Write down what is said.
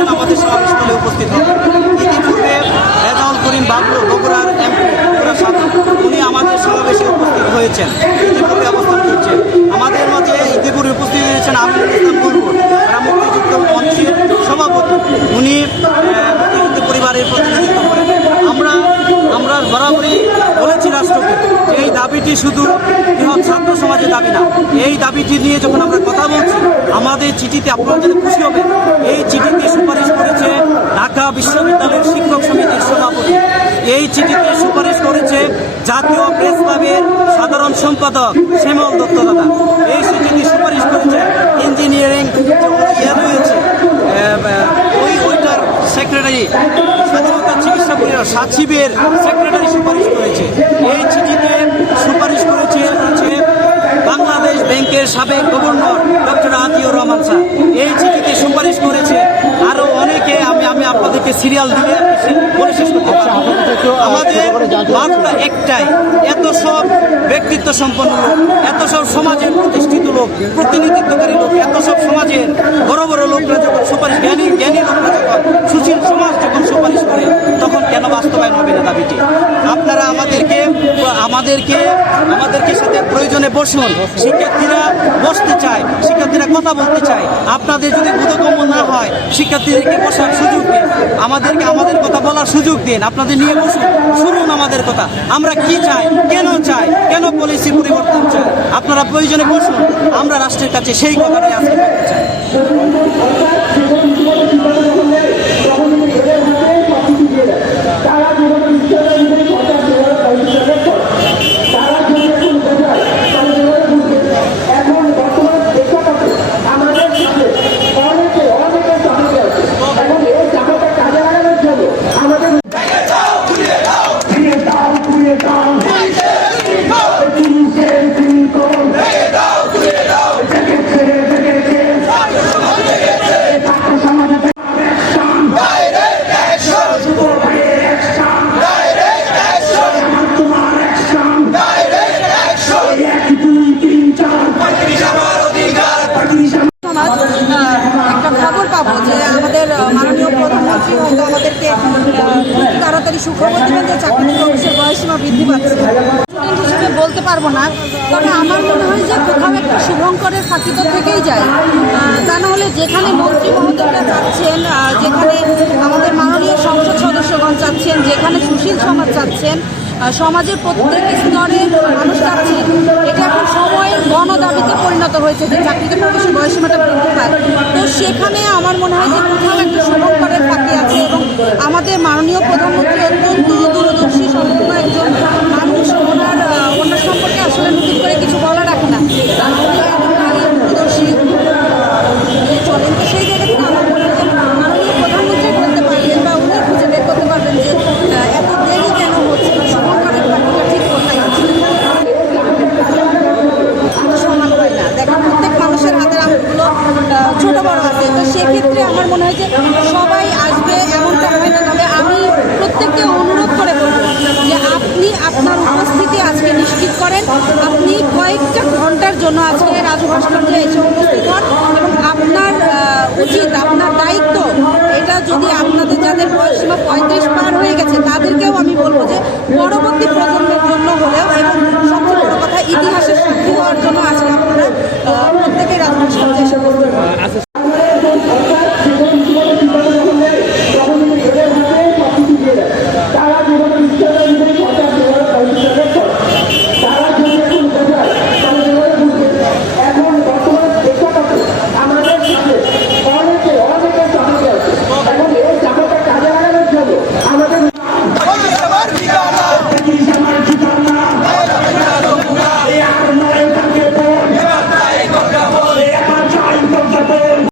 বলেছেন আমাদের সমাবেশস্থলে উপস্থিত হবেন ইতিপূর্বে রেজাউল করিম বাবলু বগুড়ার এমপি বগুড়া সাথে উনি আমাদের সমাবেশে উপস্থিত হয়েছেন। ইতিপূর্বে অবস্থান করছেন। আমাদের মাঝে ইতিপূর্বে উপস্থিত হয়েছেন আমিনুল ইসলাম বুলবুল তারা মুক্তিযুদ্ধ মঞ্চের সভাপতি উনি আহ, মুক্তিযুদ্ধ পরিবারের প্রতিনিধিত্ব করেন আমরা আমরা বরাবরই বলেছি রাষ্ট্রকে যে এই দাবিটি শুধু বৃহৎ ছাত্র সমাজের দাবি না। এই দাবিটি নিয়ে যখন আমরা কথা বলছি, আমাদের চিঠিতে আপনারা যদি খুশি হবেন, এই চিঠিতে সুপারিশ করেছে ঢাকা বিশ্ববিদ্যালয়ের শিক্ষক সমিতির সভাপতি। এই চিঠিতে সুপারিশ করেছে জাতীয় প্রেস ক্লাবের সাধারণ সম্পাদক শ্যামল দত্ত দাদা। এই চিঠিতে সুপারিশ করেছে ইঞ্জিনিয়ারিং ইয়ে রয়েছে ওই ওইটার সেক্রেটারি স্বাধীনতা চিকিৎসা পরিবার সাচিবের সেক্রেটারি সুপারিশ করেছে। এই চিঠিতে ব্যাংকের সাবেক governor doctor Atiur Rahman sir. এই চিঠিতে সুপারিশ করেছে আরও অনেকে, আমি আমি আপনাদেরকে সিরিয়াল দিলে সে- বলে শেষ করতে আমাদের বার্তা একটাই, এত সব ব্যক্তিত্ব সম্পন্ন লোক, এত সব সমাজের প্রতিষ্ঠিত লোক, প্রতিনিধিত্বকারী লোক, এত সব সমাজের বড় বড় লোকরা যখন সুপারিশ, জ্ঞানী জ্ঞানী লোকরা যখন সুশীল সমাজ যখন সুপারিশ করে, তখন কেন বাস্তবায়ন হবে না দাবিটি? আপনারা আমাদেরকে আমাদেরকে সাথে বসুন। শিক্ষার্থীরা বসতে চায়, শিক্ষার্থীরা কথা বলতে চায়। আপনাদের যদি বোধগম্য না হয়, শিক্ষার্থীদেরকে বসার সুযোগ দিন। আমাদেরকে আমাদের কথা বলার সুযোগ দিন। আপনাদের নিয়ে বসুন। শুনুন আমাদের কথা। আমরা কি চাই? কেন চাই? কেন পলিসি পরিবর্তন চাই? আপনারা প্রয়োজনে বসুন। আমরা রাষ্ট্রের কাছে সেই কথাটাই আজকে চাই। হয়তো আমাদেরকে তাড়াতাড়ি সুখবর দেবেন যে চাকরি অবশ্যই বয়সীমা বৃদ্ধি পাচ্ছে। হিসেবে বলতে পারব না, তবে আমার মনে হয় যে কোথাও একটা শুভঙ্করের ফাঁকি থেকেই যায়। তা না হলে যেখানে মন্ত্রী মহোদয়রা চাচ্ছেন যেখানে আমাদের মাননীয় সংসদ সদস্যগণ চাচ্ছেন যেখানে সুশীল সমাজ চাচ্ছেন সমাজের প্রত্যেক স্তরের মানুষ আছে এটা এখন সময় গণদাবিতে পরিণত হয়েছে যে চাকরিতে প্রবেশের বয়সীমাটা বৃদ্ধি পায়। তো সেখানে আমার মনে হয় যে কোথাও একটা শুভঙ্করের ফাঁকি আছে এবং আমাদের মাননীয় প্রধানমন্ত্রী অত্যন্ত দূরদর্শী সম্পূর্ণ একজন মানুষ ওনার আহ, ওনার সম্পর্কে আসলে নতুন করে কিছু বলা রাখে না আহ, উনি একেবারে দূরদর্শী আহ, চলেন তো সেই জায়গা থেকে আমার মনে হয় যে মাননীয় প্রধানমন্ত্রী বলতে পারবেন বা উনি খুঁজে বের করতে পারবেন যে আহ, এত দেরি কেন হচ্ছে বা শুভঙ্করের ফাঁকিটা ঠিক কোথায় আছে সমান হয় না দেখা প্রত্যেক মানুষের হাতের আঙুলগুলো আহ, ছোট বড় আছে তো সেক্ষেত্রে আমার মনে হয় যে সবাই আসবে এমনটা হবে না, তবে আমি প্রত্যেককে অনুরোধ করে বলব যে আপনি আপনার উপস্থিতি আজকে নিশ্চিত করেন। আপনি কয়েকটা ঘণ্টার জন্য আজকে রাজু ভাস্কর্যে এসে উপস্থিত হন এবং আপনার উচিত, আপনার দায়িত্ব, এটা যদি আপনাদের যাদের বয়সীমা পঁয়ত্রিশ পার হয়ে গেছে, তাদেরকেও আমি বলব যে পরবর্তী প্রজন্মের জন্য হলেও এবং